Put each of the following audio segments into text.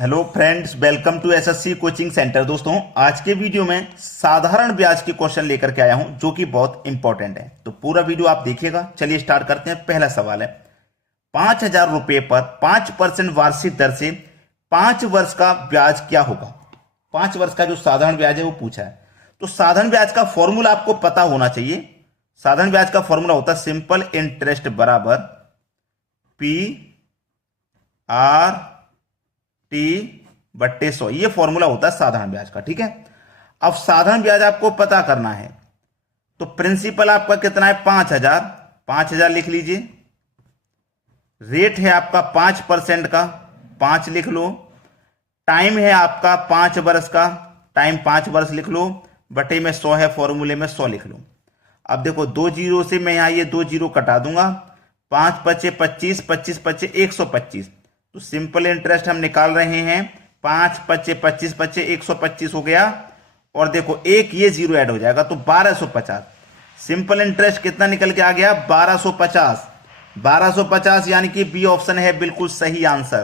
Hello friends, welcome to SSC coaching centre. दोस्तों, आज के वीडियो में साधारण ब्याज के क्वेश्चन लेकर के आया हूं जो कि बहुत इंपॉर्टेंट है। तो पूरा वीडियो आप देखिएगा। चलिए स्टार्ट करते हैं। पहला सवाल है, 5,000 रुपए पर 5% वार्षिक दर से 5 वर्ष का ब्याज क्या होगा। 5 वर्ष का जो साधारण ब्याज है वो पूछा है। तो साधारण ब्याज का फॉर्मूला आपको पता होना चाहिए। साधारण ब्याज का फॉर्मूला होता है सिंपल इंटरेस्ट बराबर पी आर टी बट्टे 100। ये फॉर्मूला होता है साधारण ब्याज का। ठीक है, अब साधारण ब्याज आपको पता करना है। तो प्रिंसिपल आपका कितना है? 5,000। 5,000 लिख लीजिए। रेट है आपका 5% का, 5 लिख लो। टाइम है आपका 5 वर्ष का, टाइम 5 वर्ष लिख लो। बटे में 100 है, फॉर्मूले में 100 लिख लो। अब देखो 2 जीरो से मैं यहां ये 2 जीरो कटा दूंगा। 5 पचे 25, 25 पचे 125। तो सिंपल इंटरेस्ट हम निकाल रहे हैं। 5 पचे 25 पचे 125 हो गया। और देखो एक ये जीरो ऐड हो जाएगा तो 1250। सिंपल इंटरेस्ट कितना निकल के आ गया? 1250। 1250 यानी कि बी ऑप्शन है बिल्कुल सही आंसर।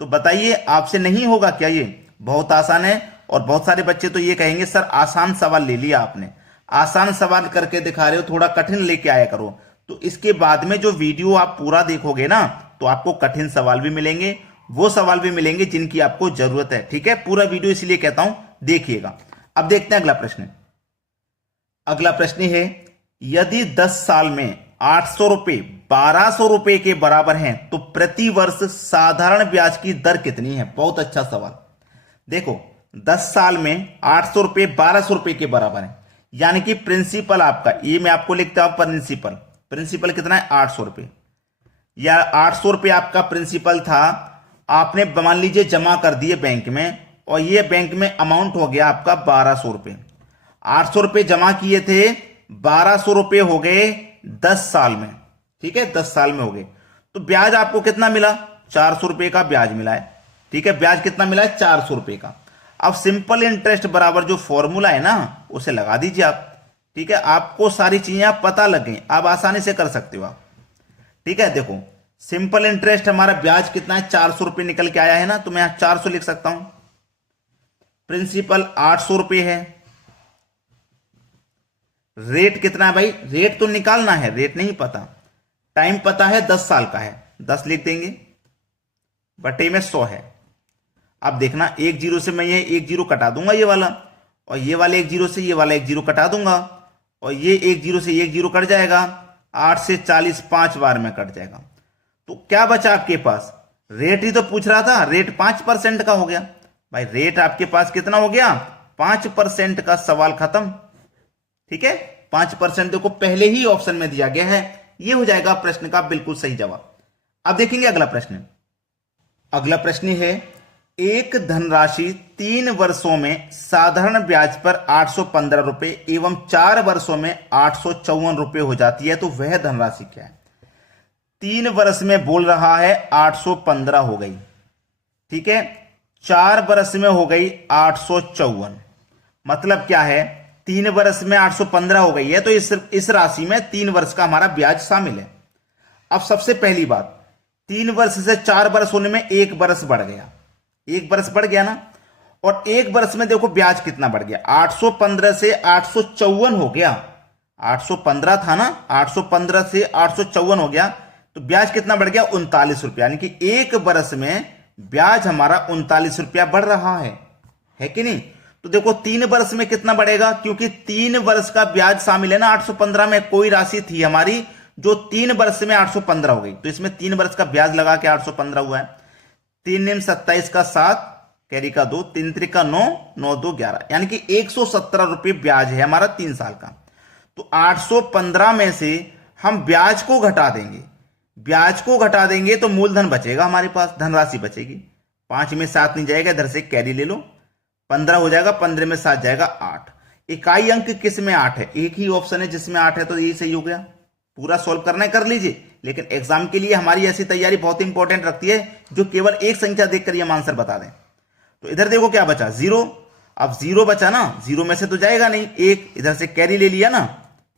तो बताइए, आपसे नहीं होगा क्या? ये बहुत आसान है। और बहुत सारे बच्चे तो ये कहेंगे सर आसान सवाल ले लिया आपने, आसान सवाल करके दिखा रहे हो, थोड़ा कठिन लेके आया करो। तो इसके बाद में जो वीडियो आप पूरा देखोगे ना, तो आपको कठिन सवाल भी मिलेंगे, वो सवाल भी मिलेंगे जिनकी आपको जरूरत है। ठीक है, पूरा वीडियो इसलिए कहता हूं देखिएगा। अब देखते हैं अगला प्रश्न। अगला प्रश्न है, यदि 10 साल में 800 रुपए 1200 रुपए के बराबर हैं तो प्रति वर्ष साधारण ब्याज की दर कितनी है? बहुत अच्छा सवाल। देखो 10 साल में 800 रुपए 1200 रुपए के बराबर है, यानी कि प्रिंसिपल आपका, ये मैं आपको लिखता हूं प्रिंसिपल। प्रिंसिपल कितना है? 800 रुपए, या 800 रुपए आपका प्रिंसिपल था। आपने मान लीजिए जमा कर दिए बैंक में, और ये बैंक में अमाउंट हो गया आपका 1200 रुपए। 800 रुपए जमा किए थे, 1200 रुपए हो गए 10 साल में। ठीक है, 10 साल में हो गए। तो ब्याज आपको कितना मिला? 400 रुपए का ब्याज मिला है। ठीक है, ब्याज कितना मिला है? 400 रुपए का। अब सिंपल इंटरेस्ट बराबर जो फॉर्मूला है ना, उसे लगा दीजिए आप। ठीक है, आपको सारी चीजें आप पता लग गई, आप आसानी से कर सकते हो आप। ठीक है, देखो सिंपल इंटरेस्ट हमारा ब्याज कितना है? 400 रुपए निकल के आया है ना, तो मैं यहां 400 लिख सकता हूं। प्रिंसिपल 800 रुपए है। रेट कितना है भाई? रेट तो निकालना है, रेट नहीं पता। टाइम पता है 10 साल का है, 10 लिख देंगे। बटे में 100 है। अब देखना, एक जीरो से मैं ये एक जीरो कटा दूंगा ये वाला, और ये वाले एक जीरो से ये वाला एक जीरो कटा दूंगा, और ये एक जीरो से एक जीरो कट जाएगा। 8 से 40 5 बार में कट जाएगा। तो क्या बचा आपके पास? रेट ही तो पूछ रहा था, रेट 5% का हो गया। भाई रेट आपके पास कितना हो गया? 5% का। सवाल खत्म। ठीक है, 5% देखो पहले ही ऑप्शन में दिया गया है। यह हो जाएगा प्रश्न का बिल्कुल सही जवाब। अब देखेंगे अगला प्रश्न। अगला प्रश्न है, एक धनराशि 3 वर्षों में साधारण ब्याज पर 815 रुपए एवं 4 वर्षों में 854 रुपए हो जाती है, तो वह धनराशि क्या है? 3 वर्ष में बोल रहा है 815 हो गई। ठीक है, 4 वर्ष में हो गई 854। मतलब क्या है? 3 वर्ष में 815 हो गई है, तो इस राशि में 3 वर्ष का हमारा ब्याज शामिल है। अब सबसे पहली बात, 3 वर्ष से 4 वर्ष होने में 1 वर्ष बढ़ गया। 1 वर्ष बढ़ गया ना, और 1 वर्ष में देखो ब्याज कितना बढ़ गया? 815 से 854 हो गया। 815 था ना, 815 से 854 हो गया, तो ब्याज कितना बढ़ गया? 39 रुपया। यानी कि 1 वर्ष में ब्याज हमारा 39 रुपया बढ़ रहा है कि नहीं? तो देखो 3 वर्ष में कितना बढ़ेगा, क्योंकि 3 वर्ष का ब्याज शामिल है ना। 815 में कोई राशि थी हमारी जो 3 वर्ष में 815 हो गई, तो इसमें 3 वर्ष का ब्याज लगा के 815 हुआ है। 3 निम 27 का 7, कैरी का 2, 3 त्रिका 9, 9 2 11, यानी कि 117 रुपये ब्याज है हमारा 3 साल का। तो 815 में से हम ब्याज को घटा देंगे। ब्याज को घटा देंगे तो मूलधन बचेगा हमारे पास, धनराशि बचेगी। 5 में 7 नहीं जाएगा, इधर से कैरी ले लो, 15 हो जाएगा। 15 में 7 जाएगा 8। इकाई अंक किस में 8 है? एक ही ऑप्शन है जिसमें 8 है, तो ये सही हो गया। पूरा सॉल्व करना है कर लीजिए, लेकिन एग्जाम के लिए हमारी ऐसी तैयारी बहुत इंपॉर्टेंट रखती है जो केवल एक संख्या देखकर हम आंसर बता दें। तो इधर देखो क्या बचा? 0। अब 0 बचा ना, 0 में से तो जाएगा नहीं, 1 इधर से कैरी ले लिया ना,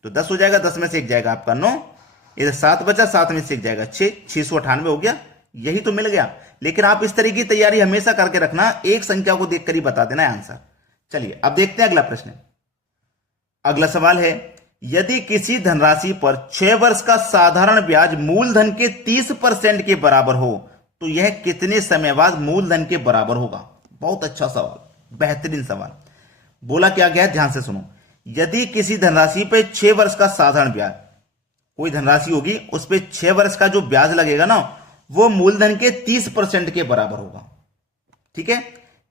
तो 10 हो जाएगा। 10 में से 1 जाएगा आपका 9, इधर 7 बचा, 7 में से 1 जाएगा 6, 698 हो गया। यही तो मिल गया। लेकिन आप इस तरह की तैयारी हमेशा करके रखना, एक संख्या को देखकर ही बता देना आंसर। चलिए अब देखते हैं अगला प्रश्न। अगला सवाल है, यदि किसी धनराशि पर 6 वर्ष का साधारण ब्याज मूलधन के 30% के बराबर हो तो यह कितने समय बाद मूलधन के बराबर होगा? बहुत अच्छा सवाल, बेहतरीन सवाल। बोला क्या गया है, ध्यान से सुनो। यदि किसी धनराशि पे 6 वर्ष का साधारण ब्याज, कोई धनराशि होगी उस पे 6 वर्ष का जो ब्याज लगेगा ना वो मूलधन के 30% के बराबर होगा। ठीक है,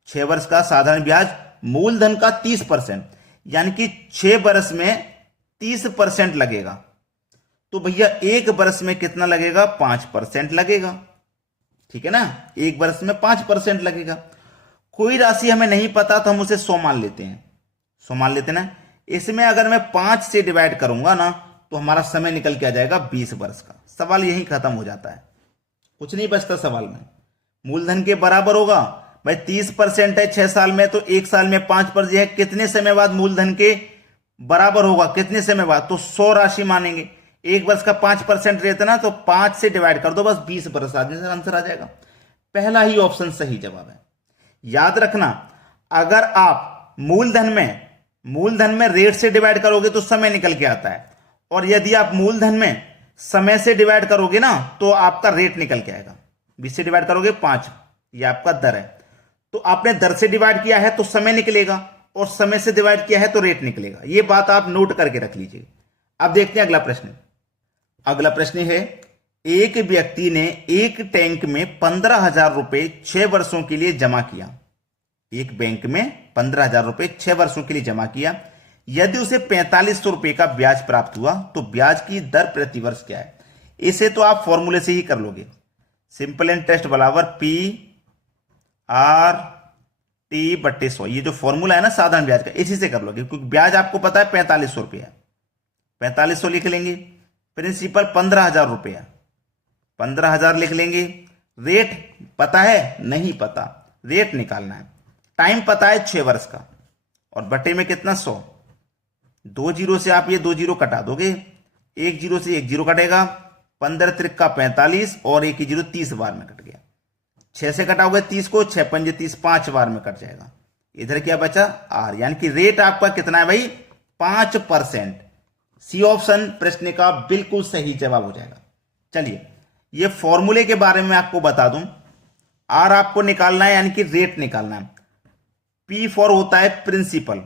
6 वर्ष का साधारण ब्याज मूलधन का 30%, यानी कि 6 वर्ष में 30% लगेगा। तो भैया एक वर्ष में कितना लगेगा? 5% लगेगा। ठीक है ना, एक वर्ष में 5% लगेगा। कोई राशि हमें नहीं पता तो हम उसे 100 मान लेते हैं, 100 मान लेते ना। इसमें अगर मैं 5 से डिवाइड करूंगा ना तो हमारा समय निकल के आ जाएगा 20 वर्ष का। सवाल यही खत्म हो जाता है, कुछ नहीं बचता सवाल में। मूलधन के बराबर होगा भाई, 30% है 6 साल में, तो 1 साल में 5% है, कितने समय बाद मूलधन के बराबर होगा, कितने समय बाद? तो 100 राशि मानेंगे। एक वर्ष का 5% रहता ना, तो 5 से डिवाइड कर दो, बस 20 वर्ष आंसर आ जाएगा। पहला ही ऑप्शन सही जवाब है। याद रखना, अगर आप मूलधन में रेट से डिवाइड करोगे तो समय निकल के आता है, और यदि आप मूलधन में समय से डिवाइड करोगे ना तो आपका रेट निकल के आएगा। 20 से डिवाइड करोगे 5, ये आपका दर है। तो आपने दर से डिवाइड किया है तो समय निकलेगा, और समय से डिवाइड किया है तो रेट निकलेगा। ये बात आप नोट करके रख लीजिए। अब देखते हैं अगला प्रश्न। अगला प्रश्न है, एक व्यक्ति ने एक टैंक में 15,000 रुपए 6 वर्षों के लिए जमा किया। एक बैंक में 15,000 रुपए 6 वर्षों के लिए जमा किया। यदि उसे 4500 रुपए का ब्याज प्राप्त हुआ तो ब्याज की दर प्रति वर्ष क्या है? इसे तो आप फॉर्मूले से ही कर लोगे। सिंपल इंटरेस्ट बराबर पी आर टी बट्टे 100, ये जो फॉर्मूला है ना साधारण ब्याज का, इसी से कर लोगे, क्योंकि ब्याज आपको पता है 4500 रुपया। 4500 लिख लेंगे, प्रिंसिपल 15,000 रुपया, 15,000 लिख लेंगे। रेट पता है? नहीं पता, रेट निकालना है। टाइम पता है 6 वर्ष का, और बटे में कितना? 100। 2 जीरो से आप ये 2 जीरो कटा दोगे, 1 जीरो से 1 जीरो कटेगा, 15 त्रिक का 45, और 1 जीरो 30 बार में कट गया। 6 से कटाओगे 30 को, 6 पंजे 30, 5 बार में कट जाएगा। इधर क्या बचा? आर, यानी कि रेट आपका कितना है भाई? 5%। सी ऑप्शन प्रश्न का बिल्कुल सही जवाब हो जाएगा। चलिए, ये फॉर्मूले के बारे में आपको बता दूं। आर आपको निकालना है, यानी कि रेट निकालना है। पी फॉर होता है प्रिंसिपल,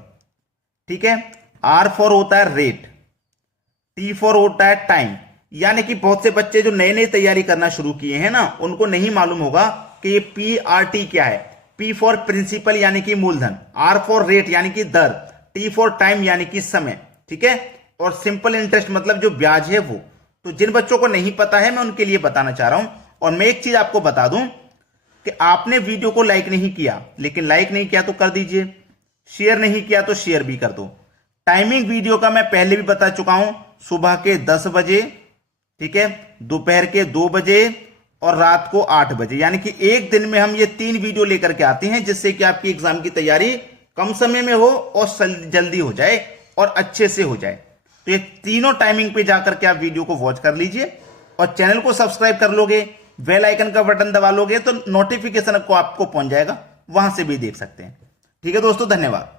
ठीक है, आर फॉर होता है रेट, टी फॉर होता है टाइम। यानी कि बहुत से बच्चे जो नए नए तैयारी करना शुरू किए हैं ना, उनको नहीं मालूम होगा कि ये पी आर टी क्या है। पी फॉर प्रिंसिपल यानी कि मूलधन, आर फॉर रेट यानी कि दर, टी फॉर टाइम यानी कि समय, ठीक है, और सिंपल इंटरेस्ट मतलब जो ब्याज है वो। तो जिन बच्चों को नहीं पता है मैं उनके लिए बताना चाह रहा हूं। और मैं एक चीज आपको बता दूं कि आपने वीडियो को लाइक नहीं किया, लेकिन लाइक नहीं किया तो कर दीजिए, शेयर नहीं किया तो शेयर भी कर दो। टाइमिंग वीडियो का मैं पहले भी बता चुका हूं, सुबह के 10 बजे, ठीक है, दोपहर के 2 बजे और रात को 8 बजे। यानी कि एक दिन में हम ये 3 वीडियो लेकर के आते हैं, जिससे कि आपकी एग्जाम की तैयारी कम समय में हो और जल्दी हो जाए और अच्छे से हो जाए। तो ये तीनों टाइमिंग पे जाकर के आप वीडियो को वॉच कर लीजिए, और चैनल को सब्सक्राइब कर लोगे, बेल आइकन का बटन दबा लोगे तो नोटिफिकेशन को आपको पहुंच जाएगा, वहां से भी देख सकते हैं। ठीक है दोस्तों, धन्यवाद।